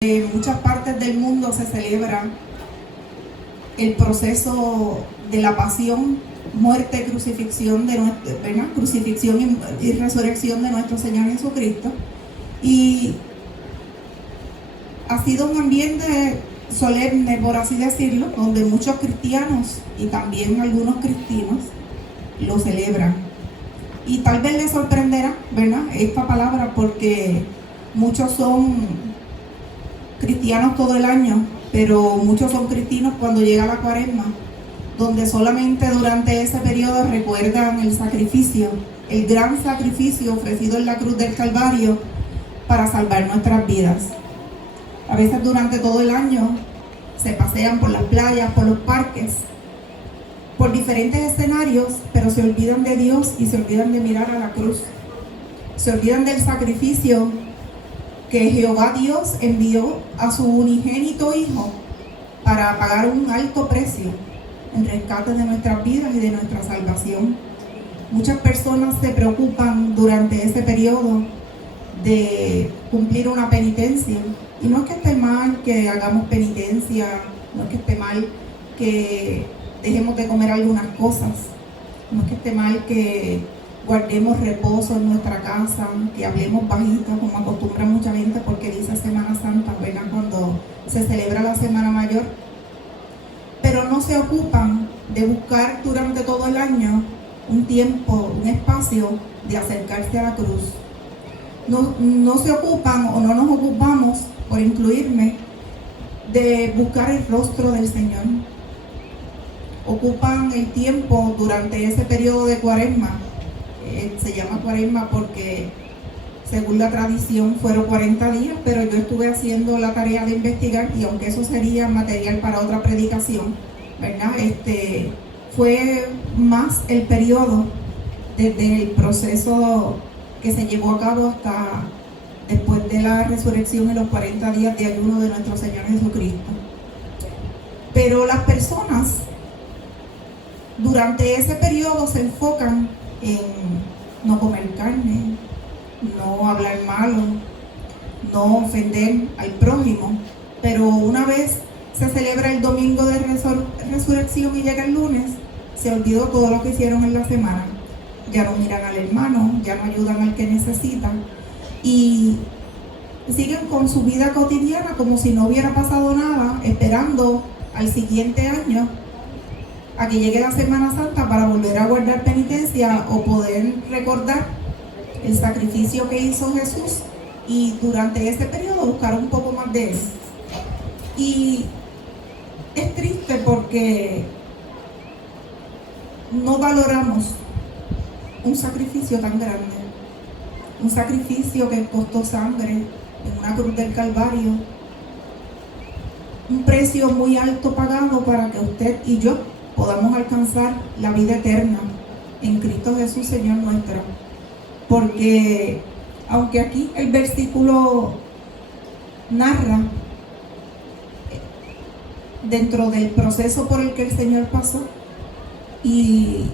En muchas partes del mundo se celebra el proceso de la pasión, muerte, crucifixión, crucifixión y resurrección de nuestro Señor Jesucristo. Y ha sido un ambiente solemne, por así decirlo, donde muchos cristianos y también algunos cristianos lo celebran. Y tal vez les sorprenderá, ¿verdad?, esta palabra, porque muchos son cristianos todo el año, pero muchos son cristianos cuando llega la Cuaresma, donde solamente durante ese periodo recuerdan el sacrificio, el gran sacrificio ofrecido en la cruz del Calvario para salvar nuestras vidas. A veces durante todo el año se pasean por las playas, por los parques, por diferentes escenarios, pero se olvidan de Dios y se olvidan de mirar a la cruz. Se olvidan del sacrificio que Jehová Dios envió a su unigénito Hijo para pagar un alto precio en rescate de nuestras vidas y de nuestra salvación. Muchas personas se preocupan durante ese periodo de cumplir una penitencia. Y no es que esté mal que hagamos penitencia, no es que esté mal que dejemos de comer algunas cosas, no es que esté mal que guardemos reposo en nuestra casa, que hablemos bajito, como acostumbra mucha gente, porque dice Semana Santa, ¿verdad?, cuando se celebra la Semana Mayor. Pero no se ocupan de buscar durante todo el año un tiempo, un espacio de acercarse a la cruz. No se ocupan, o no nos ocupamos, por incluirme, de buscar el rostro del Señor. Ocupan el tiempo durante ese periodo de Cuaresma. Se llama Cuaresma porque según la tradición fueron 40 días, pero yo estuve haciendo la tarea de investigar, y aunque eso sería material para otra predicación, ¿verdad?, fue más el periodo desde el proceso que se llevó a cabo hasta después de la resurrección y los 40 días de ayuno de nuestro Señor Jesucristo. Pero las personas durante ese periodo se enfocan en no comer carne, no hablar malo, no ofender al prójimo. Pero una vez se celebra el domingo de resurrección y llega el lunes, se olvidó todo lo que hicieron en la semana. Ya no miran al hermano, ya no ayudan al que necesita, y siguen con su vida cotidiana como si no hubiera pasado nada, esperando al siguiente año a que llegue la Semana Santa para volver a guardar penitencia o poder recordar el sacrificio que hizo Jesús, y durante ese periodo buscar un poco más de él. Y es triste porque no valoramos un sacrificio tan grande, un sacrificio que costó sangre en una cruz del Calvario, un precio muy alto pagado para que usted y yo podamos alcanzar la vida eterna en Cristo Jesús, Señor nuestro. Porque aunque aquí el versículo narra dentro del proceso por el que el Señor pasó, y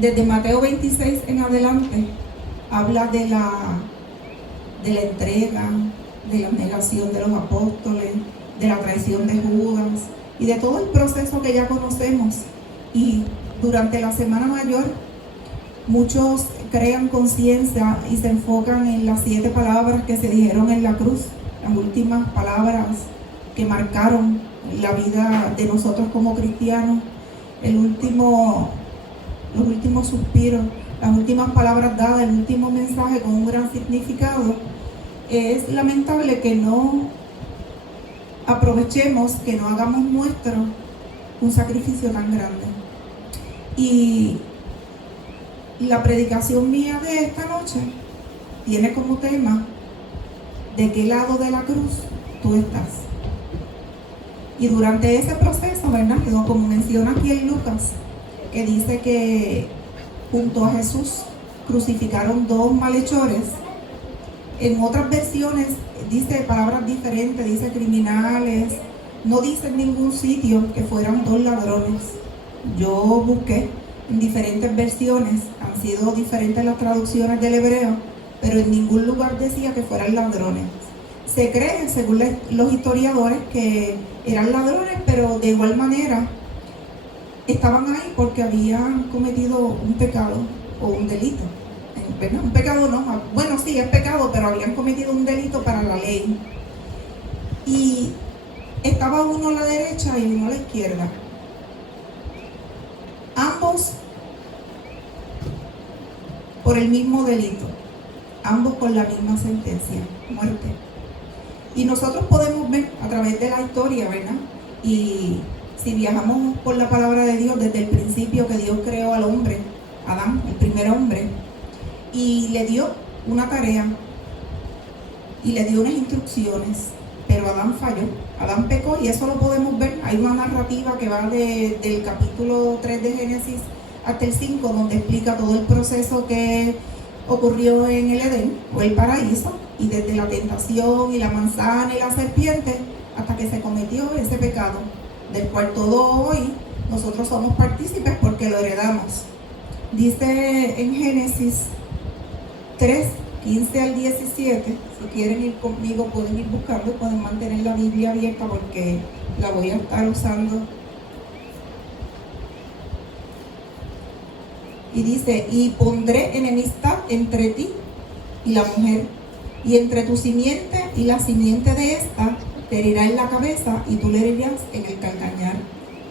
desde Mateo 26 en adelante habla de la entrega, de la negación de los apóstoles, de la traición de Judas y de todo el proceso que ya conocemos. Y durante la Semana Mayor muchos crean conciencia y se enfocan en las 7 palabras que se dijeron en la cruz, las últimas palabras que marcaron la vida de nosotros como cristianos, los últimos suspiros, las últimas palabras dadas, el último mensaje con un gran significado. Es lamentable que no aprovechemos, que no hagamos nuestro un sacrificio tan grande. Y la predicación mía de esta noche tiene como tema: ¿de qué lado de la cruz tú estás? Y durante ese proceso, ¿verdad?, como menciona aquí en Lucas, que dice que junto a Jesús crucificaron 2 malhechores. En otras versiones dice palabras diferentes, dice criminales, no dice en ningún sitio que fueran 2 ladrones. Yo busqué en diferentes versiones, han sido diferentes las traducciones del hebreo, pero en ningún lugar decía que fueran ladrones. Se cree, según los historiadores, que eran ladrones, pero de igual manera estaban ahí porque habían cometido un pecado o un delito. ¿Verdad? Un pecado no, bueno, sí, es pecado, pero habían cometido un delito para la ley. Y estaba uno a la derecha y uno a la izquierda. Ambos por el mismo delito, ambos con la misma sentencia, muerte. Y nosotros podemos ver a través de la historia, ¿verdad? Y si viajamos por la palabra de Dios desde el principio que Dios creó al hombre, Adán, el primer hombre, y le dio una tarea y le dio unas instrucciones, pero Adán falló, Adán pecó, y eso lo podemos ver. Hay una narrativa que va del capítulo 3 de Génesis hasta el 5, donde explica todo el proceso que ocurrió en el Edén o el paraíso, y desde la tentación y la manzana y la serpiente hasta que se cometió ese pecado, del cual todo hoy nosotros somos partícipes porque lo heredamos. Dice en Génesis 3, 15 al 17, si quieren ir conmigo pueden ir buscando, pueden mantener la Biblia abierta porque la voy a estar usando. Y dice: y pondré enemistad entre ti y la mujer, y entre tu simiente y la simiente de esta, te herirá en la cabeza y tú le herirás en el calcañar.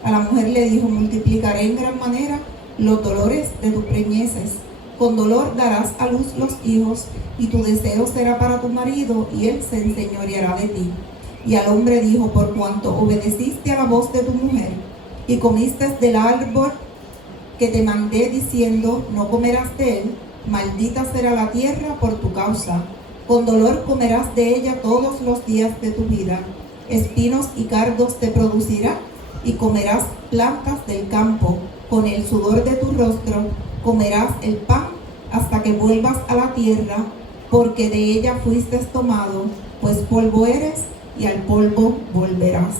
A la mujer le dijo: multiplicaré en gran manera los dolores de tus preñeces, con dolor darás a luz los hijos, y tu deseo será para tu marido, y él se enseñoreará de ti. Y al hombre dijo: por cuanto obedeciste a la voz de tu mujer, y comiste del árbol que te mandé diciendo, no comerás de él, maldita será la tierra por tu causa. Con dolor comerás de ella todos los días de tu vida. Espinos y cardos te producirá, y comerás plantas del campo. Con el sudor de tu rostro comerás el pan hasta que vuelvas a la tierra, porque de ella fuiste tomado, pues polvo eres y al polvo volverás.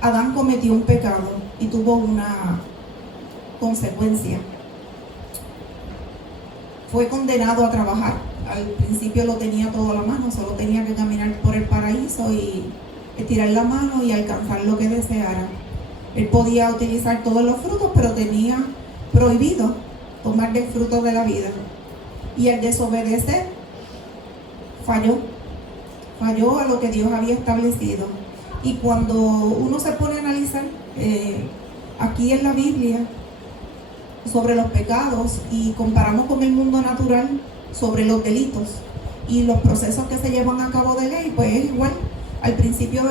Adán cometió un pecado y tuvo una consecuencia. Fue condenado a trabajar. Al principio lo tenía todo a la mano, solo tenía que caminar por el paraíso y estirar la mano y alcanzar lo que deseara. Él podía utilizar todos los frutos, pero tenía prohibido tomar del fruto de la vida. Y al desobedecer, falló a lo que Dios había establecido. Y cuando uno se pone a analizar aquí en la Biblia sobre los pecados y comparamos con el mundo natural sobre los delitos y los procesos que se llevan a cabo de ley, pues es igual. Al principio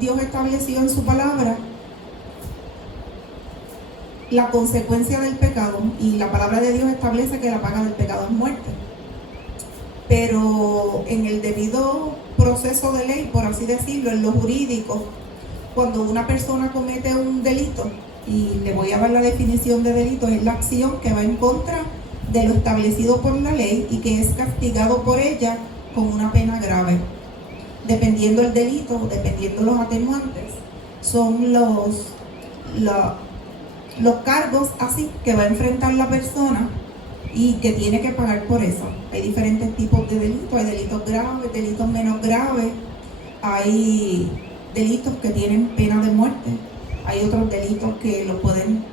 Dios estableció en su palabra la consecuencia del pecado, y la palabra de Dios establece que la paga del pecado es muerte. Pero en el debido proceso de ley, por así decirlo, en lo jurídico, cuando una persona comete un delito, y le voy a dar la definición de delito, es la acción que va en contra de lo establecido por la ley y que es castigado por ella con una pena grave. Dependiendo el delito, dependiendo los atenuantes, son los cargos así que va a enfrentar la persona y que tiene que pagar por eso. Hay diferentes tipos de delitos, hay delitos graves, delitos menos graves, hay delitos que tienen pena de muerte, hay otros delitos que lo pueden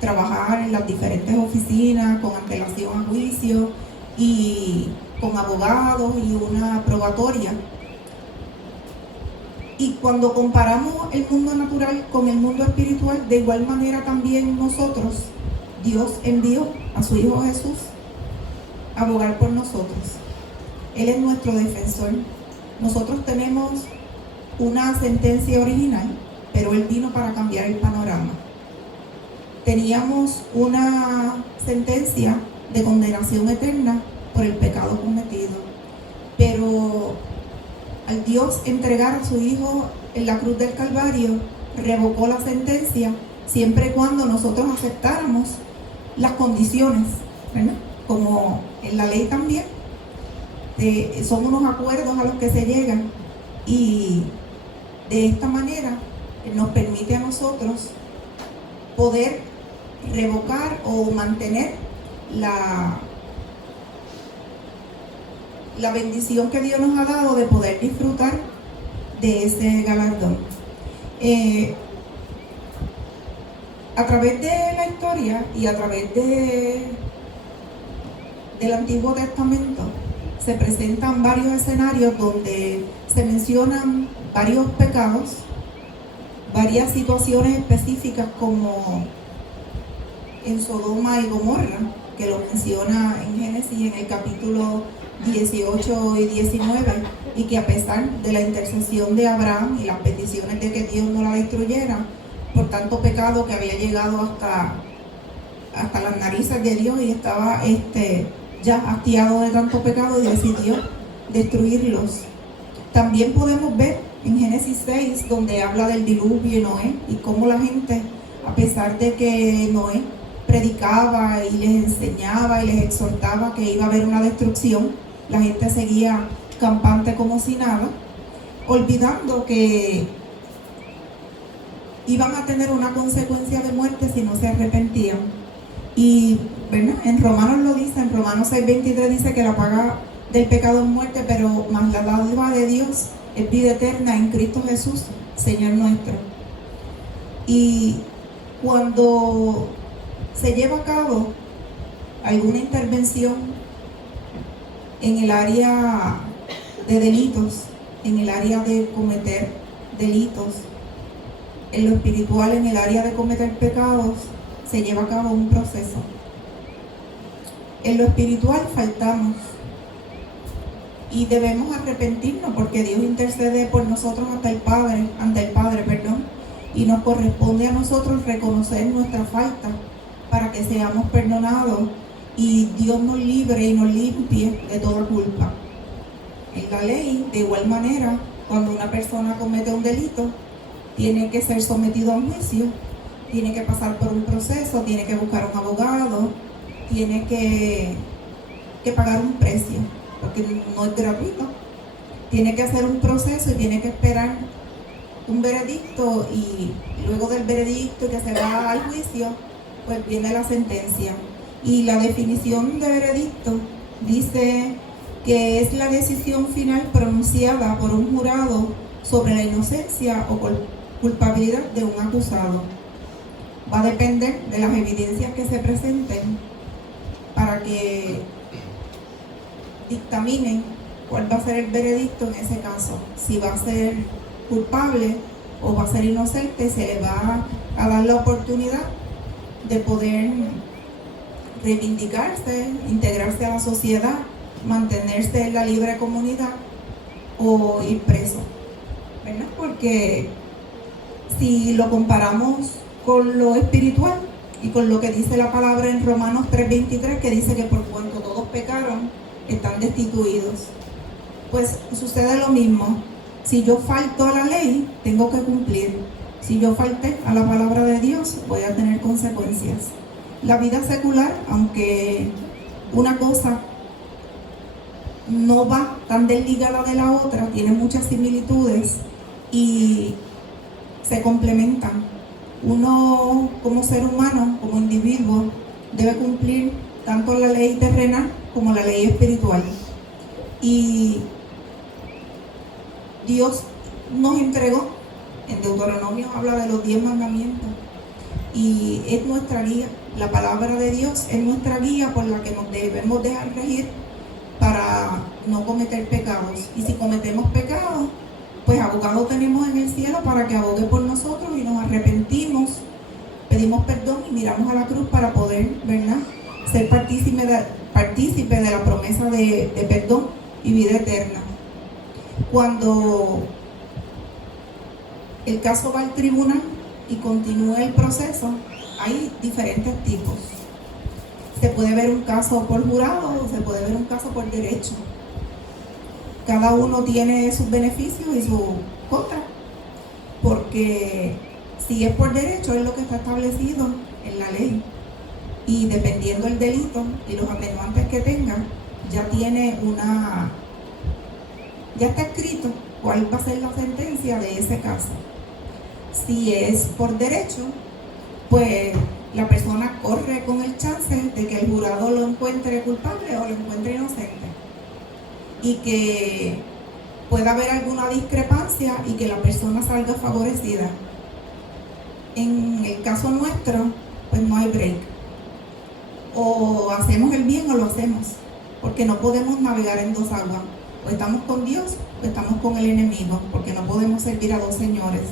trabajar en las diferentes oficinas con antelación a juicio y con abogados y una probatoria. Y cuando comparamos el mundo natural con el mundo espiritual, de igual manera también nosotros, Dios envió a su Hijo Jesús a abogar por nosotros. Él es nuestro defensor. Nosotros tenemos una sentencia original, pero Él vino para cambiar el panorama. Teníamos una sentencia de condenación eterna por el pecado cometido, pero al Dios entregar a su Hijo en la cruz del Calvario, revocó la sentencia siempre y cuando nosotros aceptáramos las condiciones, ¿verdad? Como en la ley también, son unos acuerdos a los que se llegan, y de esta manera nos permite a nosotros poder revocar o mantener la bendición que Dios nos ha dado de poder disfrutar de ese galardón. A través de la historia y a través del Antiguo Testamento se presentan varios escenarios donde se mencionan varios pecados, varias situaciones específicas, como en Sodoma y Gomorra, que lo menciona en Génesis en el capítulo 18 y 19, y que a pesar de la intercesión de Abraham y las peticiones de que Dios no la destruyera, por tanto pecado que había llegado hasta las narices de Dios, y estaba ya hastiado de tanto pecado y decidió destruirlos. También podemos ver en Génesis 6, donde habla del diluvio y Noé, y cómo la gente, a pesar de que Noé predicaba y les enseñaba y les exhortaba que iba a haber una destrucción, la gente seguía campante como si nada, olvidando que iban a tener una consecuencia de muerte si no se arrepentían. Y ¿verdad? En Romanos lo dice, en Romanos 6:23 dice que la paga del pecado es muerte, pero más la dádiva de Dios es vida eterna en Cristo Jesús, Señor nuestro. Y cuando se lleva a cabo alguna intervención en el área de delitos, en el área de cometer delitos, en lo espiritual, en el área de cometer pecados, se lleva a cabo un proceso. En lo espiritual faltamos y debemos arrepentirnos, porque Dios intercede por nosotros ante el Padre, y nos corresponde a nosotros reconocer nuestra falta para que seamos perdonados y Dios nos libre y nos limpie de toda culpa. En la ley, de igual manera, cuando una persona comete un delito, tiene que ser sometido a un juicio, tiene que pasar por un proceso, tiene que buscar un abogado, tiene que pagar un precio, porque no es gratuito. Tiene que hacer un proceso y tiene que esperar un veredicto, y luego del veredicto que se va al juicio, pues viene la sentencia. Y la definición de veredicto dice que es la decisión final pronunciada por un jurado sobre la inocencia o culpabilidad de un acusado. Va a depender de las evidencias que se presenten para que dictaminen cuál va a ser el veredicto en ese caso. Si va a ser culpable o va a ser inocente, se le va a dar la oportunidad de poder reivindicarse, integrarse a la sociedad, mantenerse en la libre comunidad o ir preso, ¿verdad? Porque si lo comparamos con lo espiritual y con lo que dice la palabra en Romanos 3:23, que dice que por cuanto todos pecaron, están destituidos, pues sucede lo mismo. Si yo falto a la ley, tengo que cumplir. Si yo falté a la palabra de Dios, voy a tener consecuencias. La vida secular, aunque una cosa no va tan desligada de la otra, tiene muchas similitudes y se complementan. Uno como ser humano, como individuo, debe cumplir tanto la ley terrenal como la ley espiritual. Y Dios nos entregó, en Deuteronomio habla de los 10 mandamientos, y es nuestra guía. La palabra de Dios es nuestra guía por la que nos debemos dejar regir para no cometer pecados. Y si cometemos pecados, pues abogado tenemos en el cielo para que abogue por nosotros, y nos arrepentimos, pedimos perdón y miramos a la cruz para poder, ¿verdad?, ser partícipe de la promesa de perdón y vida eterna. Cuando el caso va al tribunal y continúa el proceso, hay diferentes tipos. Se puede ver un caso por jurado o se puede ver un caso por derecho. Cada uno tiene sus beneficios y sus contras, porque si es por derecho es lo que está establecido en la ley, y dependiendo del delito y los atenuantes que tenga, ya está escrito cuál va a ser la sentencia de ese caso. Si es por derecho, pues la persona corre con el chance de que el jurado lo encuentre culpable o lo encuentre inocente. y que pueda haber alguna discrepancia y que la persona salga favorecida. En el caso nuestro, pues no hay break. O hacemos el bien o lo hacemos, porque no podemos navegar en dos aguas. O estamos con Dios o estamos con el enemigo, porque no podemos servir a dos señores.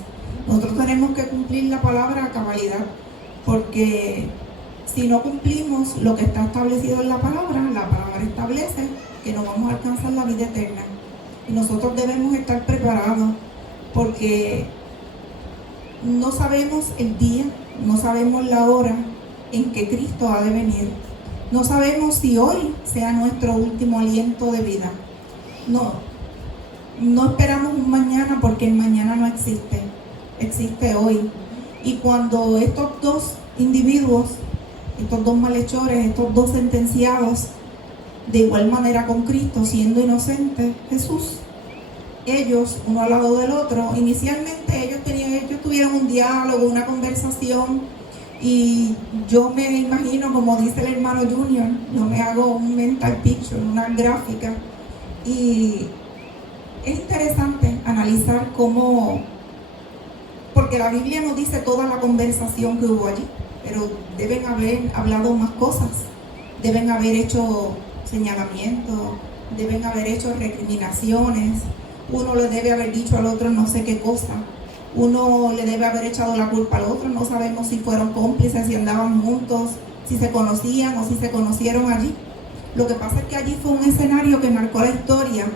Nosotros tenemos que cumplir la palabra a cabalidad, porque si no cumplimos lo que está establecido en la palabra establece que no vamos a alcanzar la vida eterna. Y nosotros debemos estar preparados, porque no sabemos el día, no sabemos la hora en que Cristo ha de venir. No sabemos si hoy sea nuestro último aliento de vida. No esperamos un mañana, porque el mañana no existe, existe hoy. Y cuando estos dos individuos, estos dos malhechores, estos dos sentenciados, de igual manera con Cristo, siendo inocente Jesús, ellos, uno al lado del otro, inicialmente ellos tuvieron un diálogo, una conversación, y yo me imagino, como dice el hermano Junior, yo me hago un mental picture, una gráfica, y es interesante analizar cómo, porque la Biblia no dice toda la conversación que hubo allí, pero deben haber hablado más cosas, deben haber hecho señalamientos, deben haber hecho recriminaciones. Uno le debe haber dicho al otro no sé qué cosa, uno le debe haber echado la culpa al otro. No sabemos si fueron cómplices, si andaban juntos, si se conocían o si se conocieron allí. Lo que pasa es que allí fue un escenario que marcó la historia,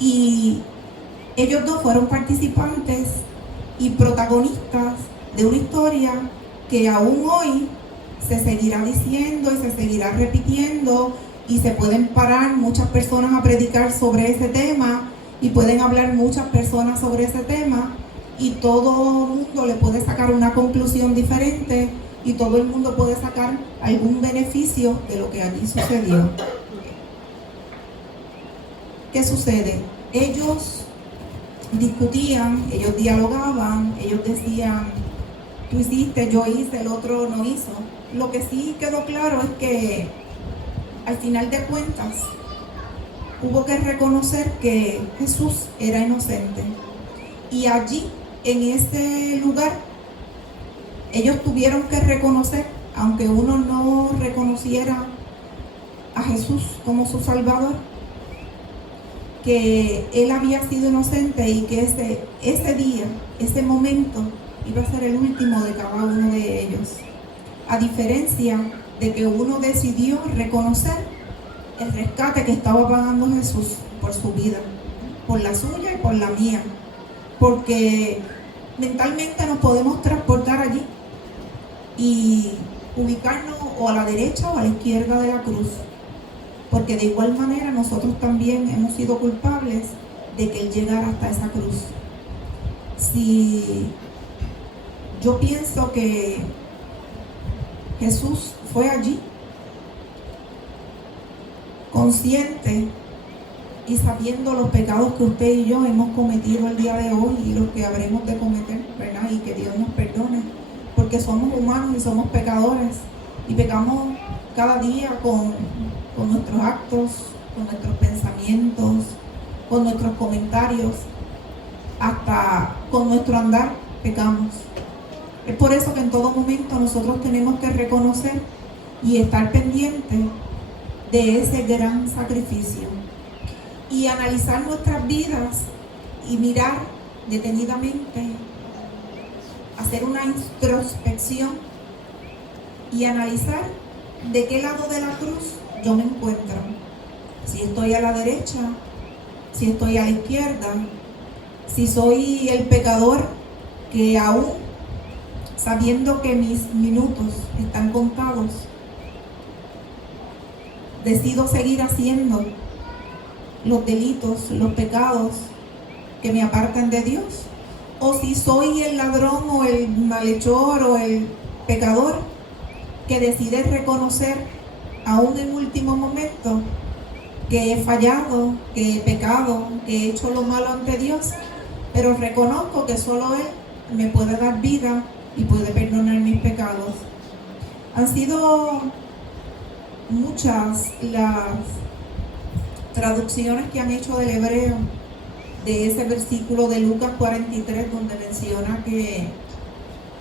y ellos dos fueron participantes y protagonistas de una historia que aún hoy se seguirá diciendo y se seguirá repitiendo, y se pueden parar muchas personas a predicar sobre ese tema, y pueden hablar muchas personas sobre ese tema, y todo el mundo le puede sacar una conclusión diferente, y todo el mundo puede sacar algún beneficio de lo que allí sucedió. ¿Qué sucede? Ellos discutían, ellos dialogaban, ellos decían, tú hiciste, yo hice, el otro no hizo. Lo que sí quedó claro es que al final de cuentas hubo que reconocer que Jesús era inocente, y allí, en ese lugar, ellos tuvieron que reconocer, aunque uno no reconociera a Jesús como su Salvador, que Él había sido inocente, y que ese día, ese momento, iba a ser el último de cada uno de ellos. A diferencia de que uno decidió reconocer el rescate que estaba pagando Jesús por su vida, por la suya y por la mía, porque mentalmente nos podemos transportar allí y ubicarnos o a la derecha o a la izquierda de la cruz, porque de igual manera nosotros también hemos sido culpables de que Él llegara hasta esa cruz. Si yo pienso que Jesús fue allí consciente y sabiendo los pecados que usted y yo hemos cometido el día de hoy y los que habremos de cometer, ¿verdad? Y que Dios nos perdone, porque somos humanos y somos pecadores, y pecamos cada día con nuestros actos, con nuestros pensamientos, con nuestros comentarios, hasta con nuestro andar pecamos. Es por eso que en todo momento nosotros tenemos que reconocer y estar pendientes de ese gran sacrificio, y analizar nuestras vidas y mirar detenidamente, hacer una introspección y analizar de qué lado de la cruz yo me encuentro. Si estoy a la derecha, si estoy a la izquierda, si soy el pecador que aún sabiendo que mis minutos están contados, decido seguir haciendo los delitos, los pecados que me apartan de Dios, o si soy el ladrón o el malhechor o el pecador que decide reconocer aún en último momento que he fallado, que he pecado, que he hecho lo malo ante Dios, pero reconozco que solo Él me puede dar vida y puede perdonar mis pecados. Han sido muchas traducciones que han hecho del hebreo de ese versículo de Lucas 43, donde menciona que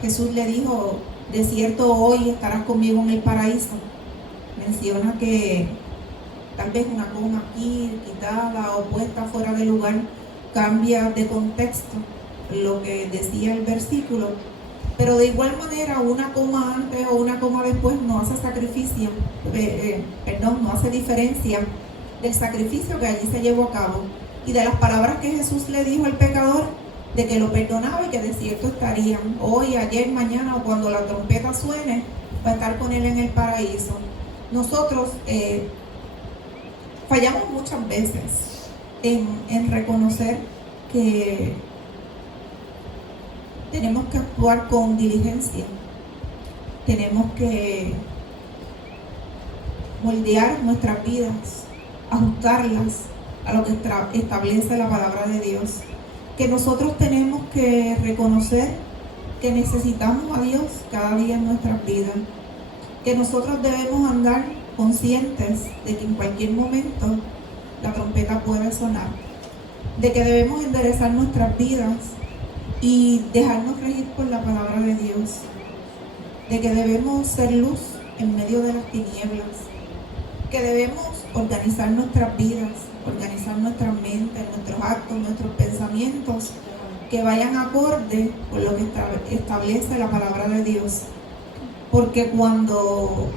Jesús le dijo: de cierto hoy estarás conmigo en el paraíso. Menciona que tal vez una coma aquí, quitada o puesta fuera de lugar, cambia de contexto lo que decía el versículo, pero de igual manera una coma antes o una coma después no hace no hace diferencia del sacrificio que allí se llevó a cabo y de las palabras que Jesús le dijo al pecador, de que lo perdonaba y que de cierto estarían hoy, ayer, mañana o cuando la trompeta suene, va a estar con él en el paraíso. Nosotros fallamos muchas veces en reconocer que tenemos que actuar con diligencia, tenemos que moldear nuestras vidas, ajustarlas a lo que establece la palabra de Dios, que nosotros tenemos que reconocer que necesitamos a Dios cada día en nuestras vidas, que nosotros debemos andar conscientes de que en cualquier momento la trompeta puede sonar, de que debemos enderezar nuestras vidas y dejarnos regir por la palabra de Dios, de que debemos ser luz en medio de las tinieblas, que debemos organizar nuestras vidas, organizar nuestra mente, nuestros actos, nuestros pensamientos, que vayan acorde con lo que establece la palabra de Dios. Porque cuando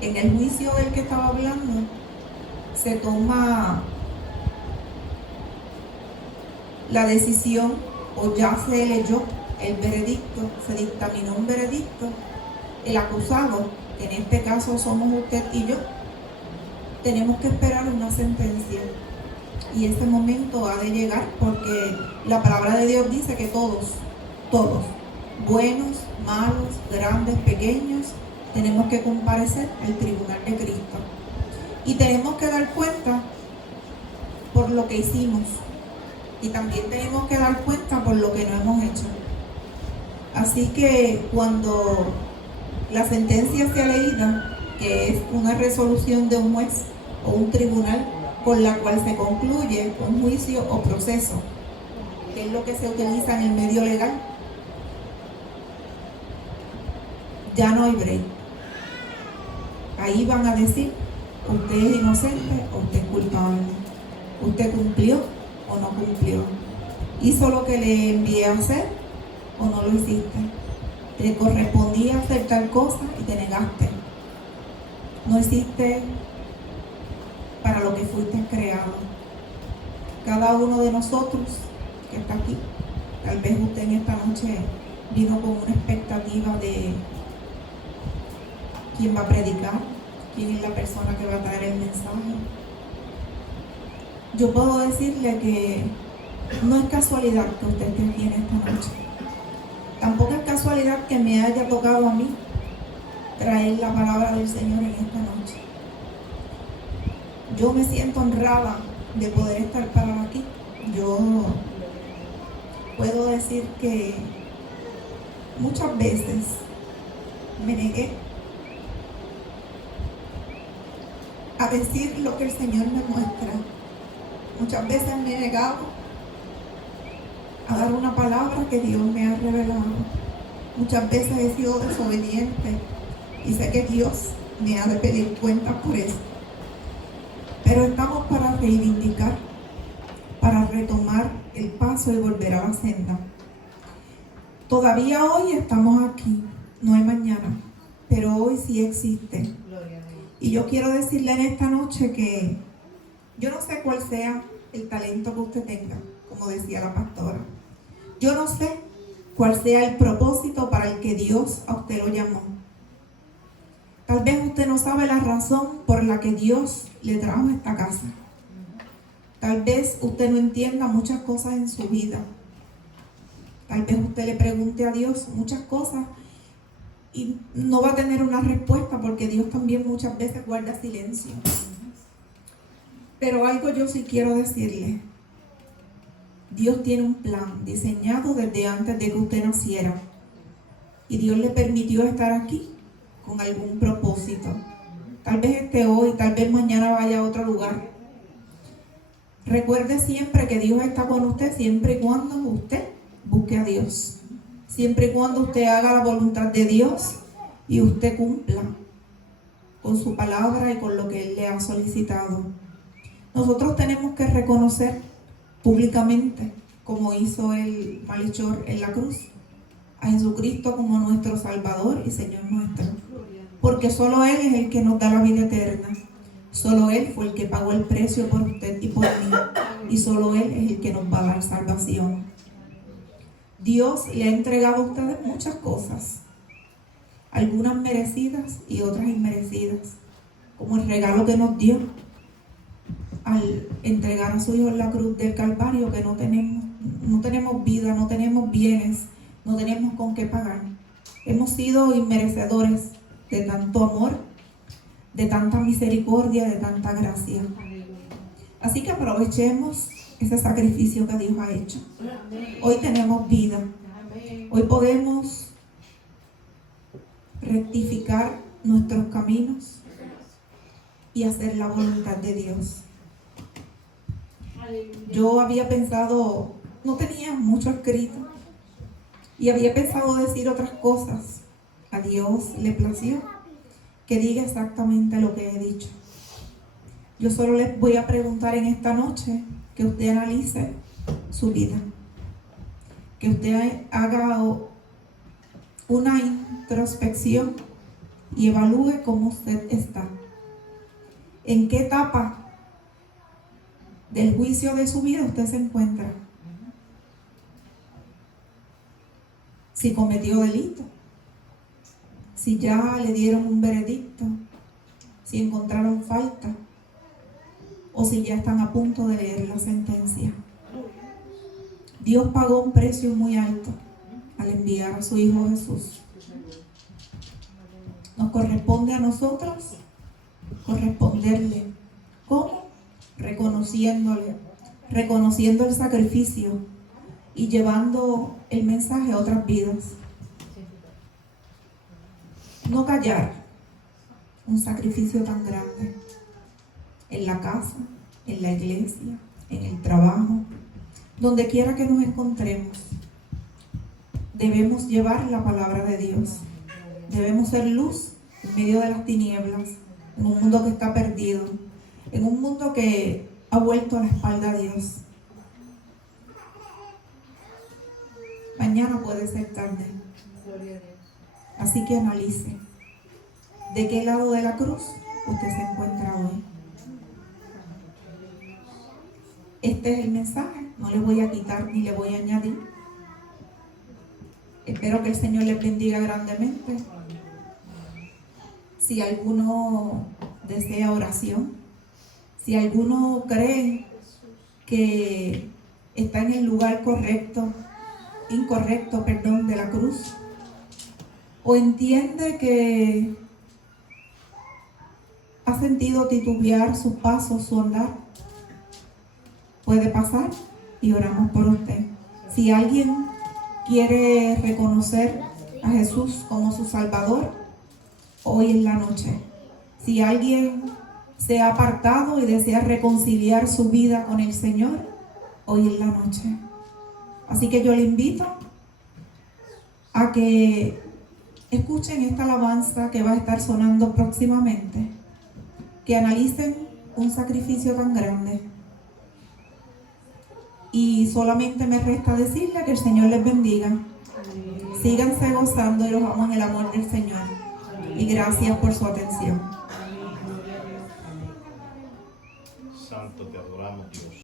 en el juicio del que estaba hablando se toma la decisión o ya se leyó el veredicto, se dictaminó un veredicto, el acusado, que en este caso somos usted y yo, tenemos que esperar una sentencia. Y ese momento ha de llegar, porque la palabra de Dios dice que todos, buenos, malos, grandes, pequeños, tenemos que comparecer al tribunal de Cristo. Y tenemos que dar cuenta por lo que hicimos. Y también tenemos que dar cuenta por lo que no hemos hecho. Así que cuando la sentencia sea leída, que es una resolución de un juez o un tribunal con la cual se concluye un juicio o proceso, que es lo que se utiliza en el medio legal, ya no hay break. Ahí van a decir: usted es inocente o usted es culpable, usted cumplió o no cumplió, hizo lo que le envié a hacer o no lo hiciste, te correspondía hacer tal cosa y te negaste, no hiciste para lo que fuiste creado. Cada uno de nosotros que está aquí, tal vez usted en esta noche vino con una expectativa de quién va a predicar, quién es la persona que va a traer el mensaje. Yo puedo decirle que no es casualidad que usted esté aquí en esta noche. Tampoco es casualidad que me haya tocado a mí traer la palabra del Señor en esta noche. Yo me siento honrada de poder estar parada aquí. Yo puedo decir que muchas veces me negué a decir lo que el Señor me muestra. Muchas veces me he negado a dar una palabra que Dios me ha revelado. Muchas veces he sido desobediente y sé que Dios me ha de pedir cuentas por eso. Pero estamos para reivindicar, para retomar el paso y volver a la senda. Todavía hoy estamos aquí, no hay mañana, pero hoy sí existe. Y yo quiero decirle en esta noche que yo no sé cuál sea el talento que usted tenga, como decía la pastora. Yo no sé cuál sea el propósito para el que Dios a usted lo llamó. Tal vez usted no sabe la razón por la que Dios le trajo a esta casa. Tal vez usted no entienda muchas cosas en su vida. Tal vez usted le pregunte a Dios muchas cosas y no va a tener una respuesta, porque Dios también muchas veces guarda silencio. Pero algo yo sí quiero decirle. Dios tiene un plan diseñado desde antes de que usted naciera. Y Dios le permitió estar aquí con algún propósito. Tal vez esté hoy, tal vez mañana vaya a otro lugar. Recuerde siempre que Dios está con usted siempre y cuando usted busque a Dios. Siempre y cuando usted haga la voluntad de Dios y usted cumpla con su palabra y con lo que Él le ha solicitado. Nosotros tenemos que reconocer públicamente, como hizo el malhechor en la cruz, a Jesucristo como nuestro Salvador y Señor nuestro. Porque solo Él es el que nos da la vida eterna. Solo Él fue el que pagó el precio por usted y por mí. Y solo Él es el que nos va a dar salvación. Dios le ha entregado a ustedes muchas cosas. Algunas merecidas y otras inmerecidas. Como el regalo que nos dio al entregar a su Hijo en la cruz del Calvario, que no tenemos vida, no tenemos bienes, no tenemos con qué pagar. Hemos sido inmerecedores de tanto amor, de tanta misericordia, de tanta gracia. Así que aprovechemos ese sacrificio que Dios ha hecho. Hoy tenemos vida. Hoy podemos rectificar nuestros caminos y hacer la voluntad de Dios. Yo había pensado, no tenía mucho escrito, y había pensado decir otras cosas. A Dios le plació que diga exactamente lo que he dicho. Yo solo les voy a preguntar en esta noche que usted analice su vida, que usted haga una introspección y evalúe cómo usted está, en qué etapa del juicio de su vida usted se encuentra, si cometió delito, si ya le dieron un veredicto, si encontraron falta o si ya están a punto de leer la sentencia. Dios pagó un precio muy alto al enviar a su Hijo Jesús. Nos corresponde a nosotros corresponderle. ¿Cómo? Reconociéndole, reconociendo el sacrificio y llevando el mensaje a otras vidas. No callar un sacrificio tan grande en la casa, en la iglesia, en el trabajo, donde quiera que nos encontremos. Debemos llevar la palabra de Dios. Debemos ser luz en medio de las tinieblas, en un mundo que está perdido, en un mundo que ha vuelto la espalda a Dios. Mañana puede ser tarde. Así que analice de qué lado de la cruz usted se encuentra hoy. Este es el mensaje, no le voy a quitar ni le voy a añadir. Espero que el Señor les bendiga grandemente. Si alguno desea oración, si alguno cree que está en el lugar incorrecto, de la cruz, o entiende que ha sentido titubear sus pasos, su andar, puede pasar y oramos por usted. Si alguien quiere reconocer a Jesús como su Salvador, hoy es la noche. Si alguien se ha apartado y desea reconciliar su vida con el Señor, hoy es la noche. Así que yo le invito a que escuchen esta alabanza que va a estar sonando próximamente, que analicen un sacrificio tan grande. Y solamente me resta decirle que el Señor les bendiga. Síganse gozando y los amo en el amor del Señor. Y gracias por su atención. Santo, te adoramos, Dios.